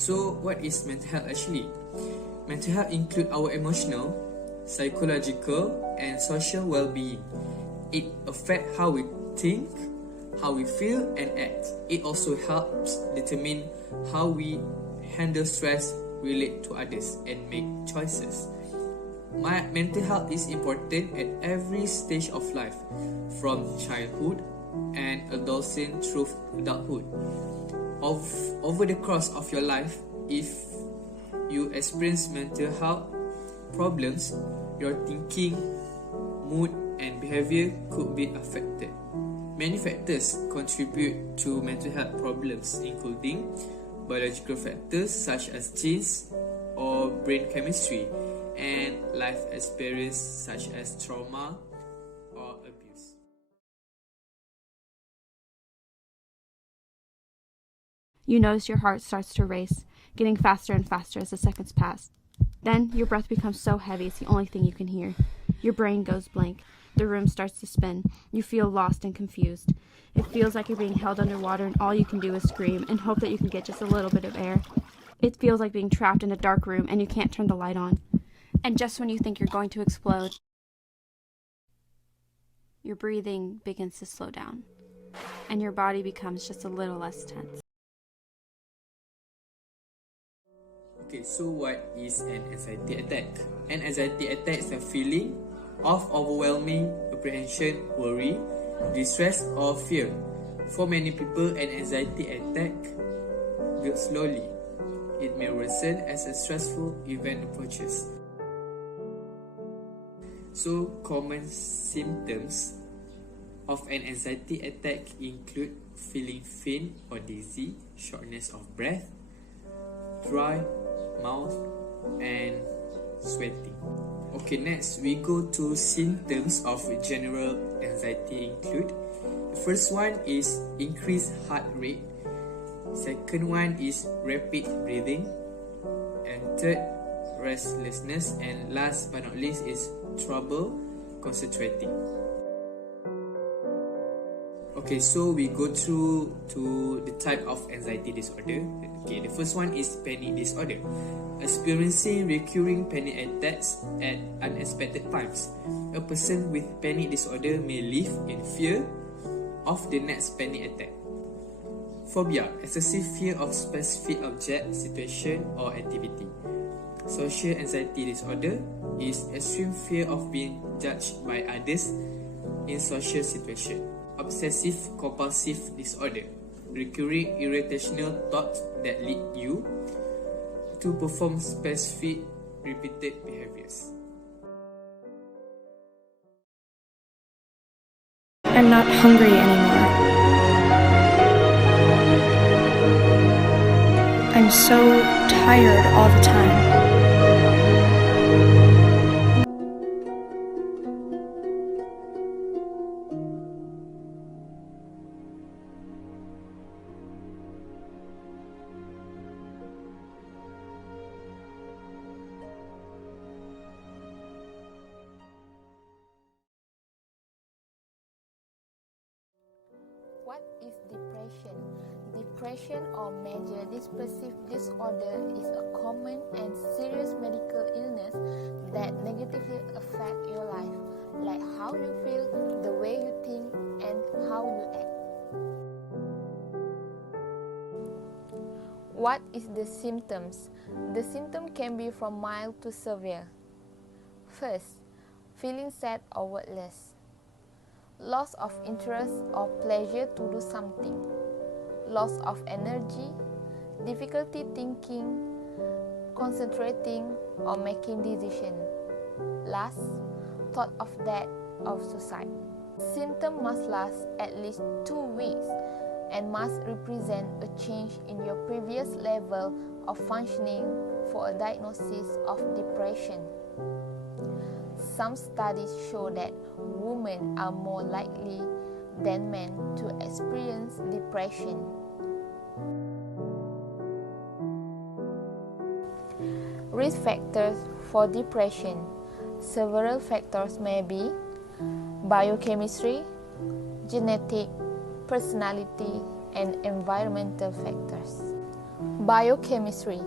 So what is mental health actually? Mental health include our emotional, psychological, and social well-being. It affects how we think, how we feel and act. It also helps determine how we handle stress, relate to others, and make choices. My mental health is important at every stage of life, from childhood and adolescence through adulthood. Over the course of your life, if you experience mental health problems, your thinking, mood, and behavior could be affected. Many factors contribute to mental health problems, including biological factors such as genes or brain chemistry, and life experience such as trauma or abuse. You notice your heart starts to race, getting faster and faster as the seconds pass. Then your breath becomes so heavy it's the only thing you can hear. Your brain goes blank. The room starts to spin. You feel lost and confused. It feels like you're being held underwater and all you can do is scream and hope that you can get just a little bit of air. It feels like being trapped in a dark room and you can't turn the light on. And just when you think you're going to explode, your breathing begins to slow down and your body becomes just a little less tense. Okay, so what is an anxiety attack? An anxiety attack is a feeling of overwhelming apprehension, worry, distress, or fear. For many people, an anxiety attack builds slowly. It may worsen as a stressful event approaches. So, common symptoms of an anxiety attack include feeling faint or dizzy, shortness of breath, dry mouth, and sweating. Okay, next we go to symptoms of general anxiety include. The first one is increased heart rate. Second one is rapid breathing. And third, restlessness. And last but not least is trouble concentrating. Okay, so we go through to the type of anxiety disorder. Okay, the first one is panic disorder. Experiencing recurring panic attacks at unexpected times. A person with panic disorder may live in fear of the next panic attack. Phobia, excessive fear of specific object, situation, or activity. Social anxiety disorder is extreme fear of being judged by others in social situations. Obsessive compulsive disorder, recurring irrational thoughts that lead you to perform specific repeated behaviors. I'm not hungry anymore. I'm so tired all the time. What is depression? Depression or major depressive disorder is a common and serious medical illness that negatively affects your life, like how you feel, the way you think, and how you act. What is the symptoms? The symptom can be from mild to severe. First, feeling sad or worthless. Loss of interest or pleasure to do something. Loss of energy, difficulty thinking, concentrating, or making decisions. Last, thought of death or suicide. Symptoms must last at least 2 weeks and must represent a change in your previous level of functioning for a diagnosis of depression. Some studies show that women are more likely than men to experience depression. Risk factors for depression. Several factors may be biochemistry, genetic, personality, and environmental factors. Biochemistry.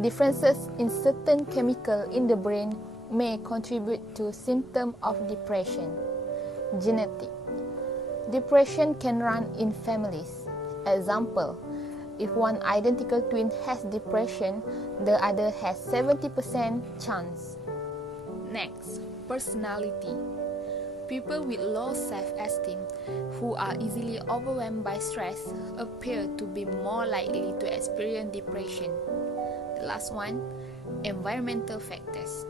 Differences in certain chemicals in the brain may contribute to symptoms of depression. Genetic. Depression can run in families. Example, if one identical twin has depression, the other has 70% chance. Next, personality. People with low self-esteem who are easily overwhelmed by stress appear to be more likely to experience depression. The last one, environmental factors.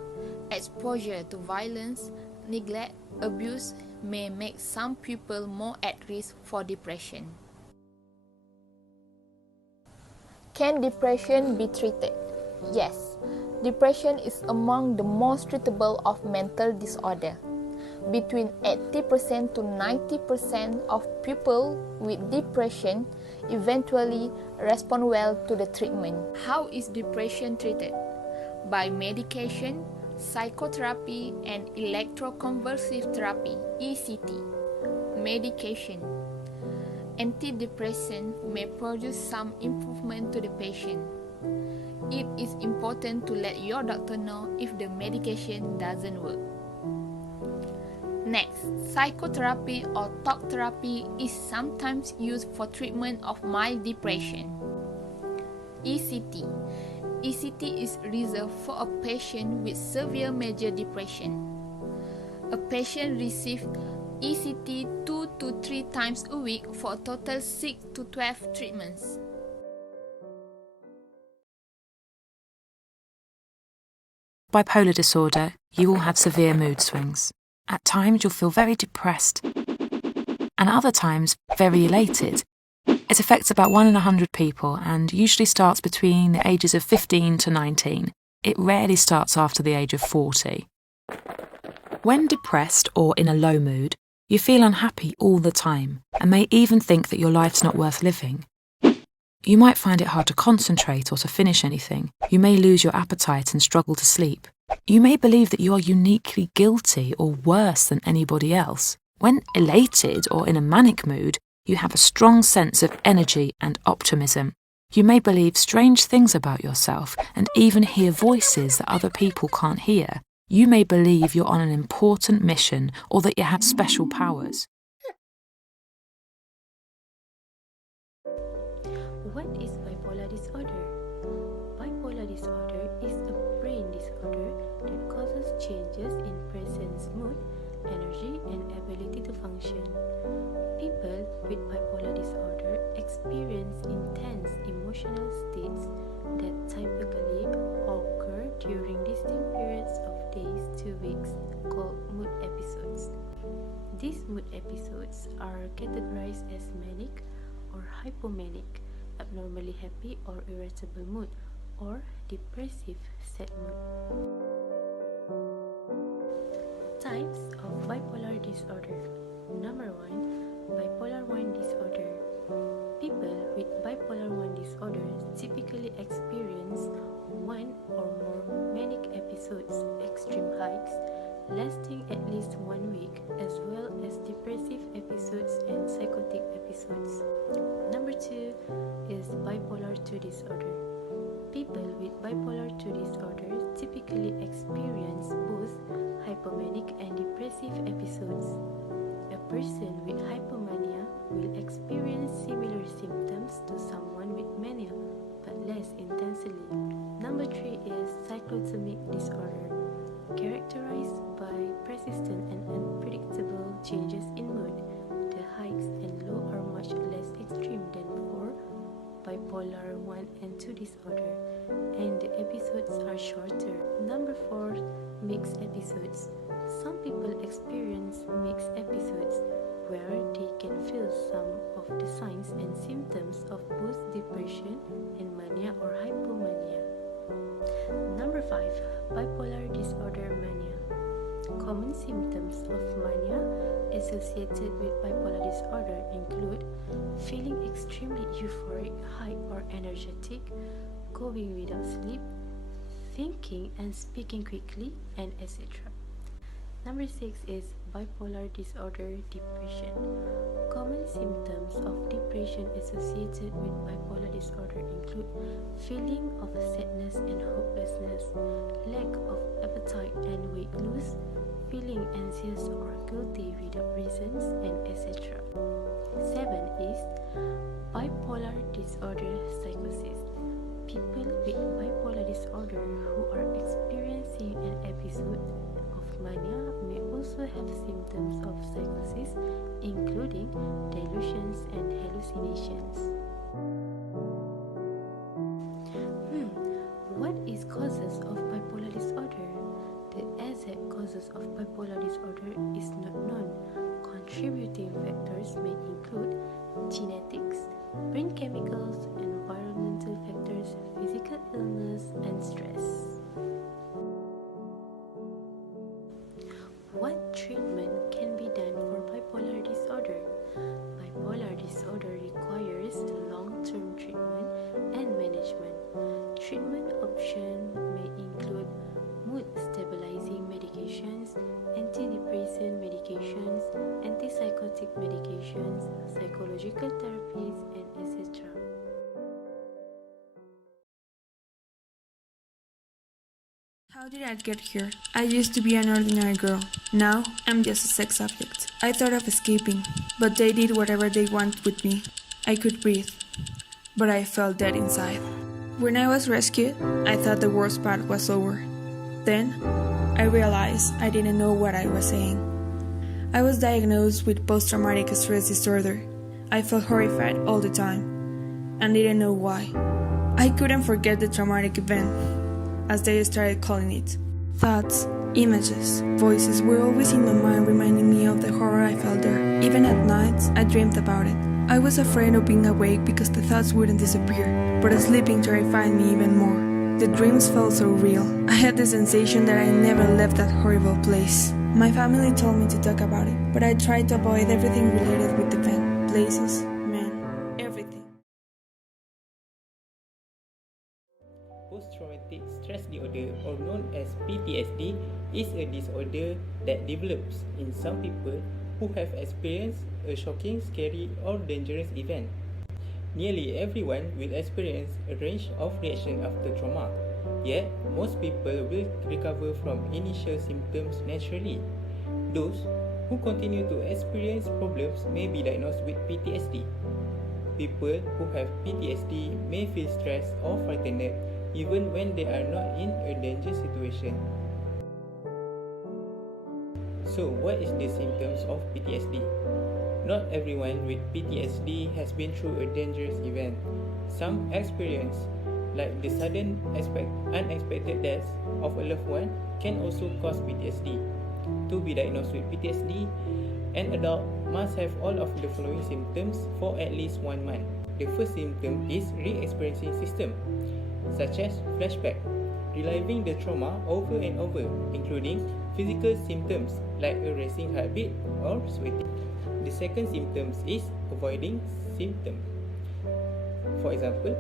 Exposure to violence, neglect, abuse may make some people more at risk for depression. Can depression be treated? Yes, depression is among the most treatable of mental disorder. Between 80% to 90% of people with depression eventually respond well to the treatment. How is depression treated? By medication, psychotherapy, and electroconvulsive therapy (ECT). Medication. Antidepressant may produce some improvement to the patient. It is important to let your doctor know if the medication doesn't work. Next, psychotherapy or talk therapy is sometimes used for treatment of mild depression. ECT. ECT is reserved for a patient with severe major depression. A patient receives ECT 2 to 3 times a week for a total 6 to 12 treatments. Bipolar disorder, you will have severe mood swings. At times you'll feel very depressed, and other times very elated. It affects about 1 in 100 people and usually starts between the ages of 15 to 19. It rarely starts after the age of 40. When depressed or in a low mood, you feel unhappy all the time and may even think that your life's not worth living. You might find it hard to concentrate or to finish anything. You may lose your appetite and struggle to sleep. You may believe that you are uniquely guilty or worse than anybody else. When elated or in a manic mood, you have a strong sense of energy and optimism. You may believe strange things about yourself and even hear voices that other people can't hear. You may believe you're on an important mission or that you have special powers. What is bipolar disorder? Bipolar disorder is a brain disorder that causes changes in person's mood, energy, and ability to function. People with bipolar disorder experience intense emotional states that typically occur during distinct periods of days to weeks called mood episodes. These mood episodes are categorized as manic or hypomanic, abnormally happy or irritable mood, or depressive sad mood. Types of bipolar disorder. Number 1, bipolar 1 disorder. People with bipolar 1 disorder typically experience 1 or more manic episodes, extreme hikes, lasting at least 1 week, as well as depressive episodes and psychotic episodes. Number 2 is bipolar 2 disorder. People with bipolar 2 disorder typically experience both hypomanic and depressive episodes. A person with hypomania will experience similar symptoms to someone with mania, but less intensely. Number 3 is cyclothymic disorder, characterized by persistent and unpredictable changes in mood. The hikes and lows are much less extreme than for bipolar 1 and 2 disorder, and the episodes are shorter. Number 4, mixed episodes. Some people experience mixed episodes where they can feel some of the signs and symptoms of both depression and mania or hypomania. Number 5, bipolar disorder mania. Common symptoms of mania associated with bipolar disorder include feeling extremely euphoric, high or energetic, going without sleep, thinking and speaking quickly, and etc. Number 6 is bipolar disorder depression. Common symptoms of depression associated with bipolar disorder include feeling of sadness and hopelessness, lack of appetite and weight loss, feeling anxious or guilty without reasons, and etc. 7 is bipolar disorder psychosis. People with bipolar disorder who are experiencing an episode of mania may also have symptoms of psychosis, including delusions and hallucinations. What is causes of bipolar disorder? The exact causes of bipolar disorder is not known. Contributing factors may include genetics, brain chemicals, environmental factors, physical illness, and stress. What treatment can be done for bipolar disorder? Bipolar disorder requires long-term treatment and management. Treatment options may include mood-stabilizing medications, antidepressant medications, antipsychotic medications, psychological therapies, and etc. How did I get here? I used to be an ordinary girl. Now, I'm just a sex object. I thought of escaping, but they did whatever they wanted with me. I could breathe, but I felt dead inside. When I was rescued, I thought the worst part was over. Then, I realized I didn't know what I was saying. I was diagnosed with post-traumatic stress disorder. I felt horrified all the time, and didn't know why. I couldn't forget the traumatic event, as they started calling it. Thoughts, images, voices were always in my mind reminding me of the horror I felt there. Even at nights, I dreamed about it. I was afraid of being awake because the thoughts wouldn't disappear, but sleeping terrified me even more. The dreams felt so real. I had the sensation that I never left that horrible place. My family told me to talk about it, but I tried to avoid everything related with the event, places, men, everything. Post-traumatic stress disorder, or known as PTSD, is a disorder that develops in some people who have experienced a shocking, scary, or dangerous event. Nearly everyone will experience a range of reactions after trauma, yet most people will recover from initial symptoms naturally. Those who continue to experience problems may be diagnosed with PTSD. People who have PTSD may feel stressed or frightened even when they are not in a dangerous situation. So, what is the symptoms of PTSD? Not everyone with PTSD has been through a dangerous event. Some experience, like the sudden unexpected death of a loved one, can also cause PTSD. To be diagnosed with PTSD, an adult must have all of the following symptoms for at least 1 month. The first symptom is re-experiencing system, such as flashback, reliving the trauma over and over, including physical symptoms like a racing heartbeat or sweating. The second symptom is avoiding symptoms. For example,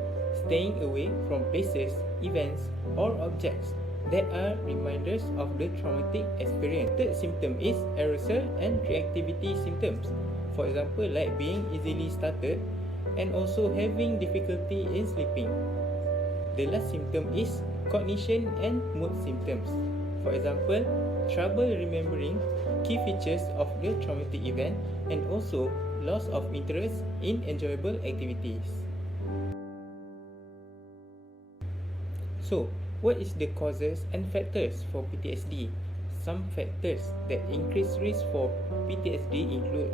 staying away from places, events, or objects that are reminders of the traumatic experience. Third symptom is arousal and reactivity symptoms. For example, like being easily startled and also having difficulty in sleeping. The last symptom is cognition and mood symptoms. For example, trouble remembering key features of the traumatic event and also loss of interest in enjoyable activities. So, what is the causes and factors for PTSD? Some factors that increase risk for PTSD include: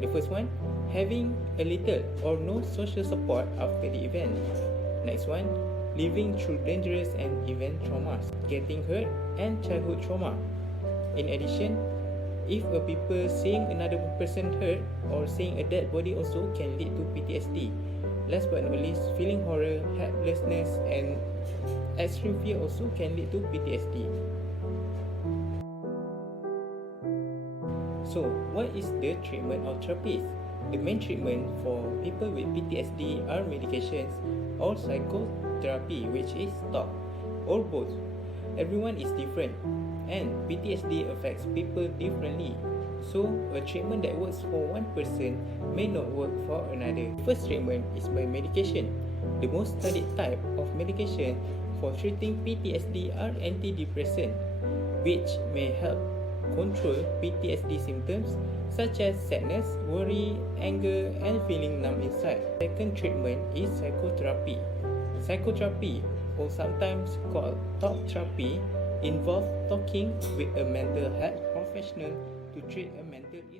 the first one, having a little or no social support after the event. Next one, living through dangerous and event traumas, getting hurt, and childhood trauma. In addition, if a people seeing another person hurt or seeing a dead body also can lead to PTSD. Last but not least, feeling horror, helplessness, and extreme fear also can lead to PTSD. So, what is the treatment or therapies? The main treatment for people with PTSD are medications or psychotherapy, which is talk, or both. Everyone is different. And PTSD affects people differently. So, a treatment that works for one person may not work for another. First treatment is by medication. The most studied type of medication for treating PTSD are antidepressants, which may help control PTSD symptoms such as sadness, worry, anger, and feeling numb inside. Second treatment is psychotherapy. Psychotherapy, or sometimes called talk therapy, involves talking with a mental health professional to treat a mental illness.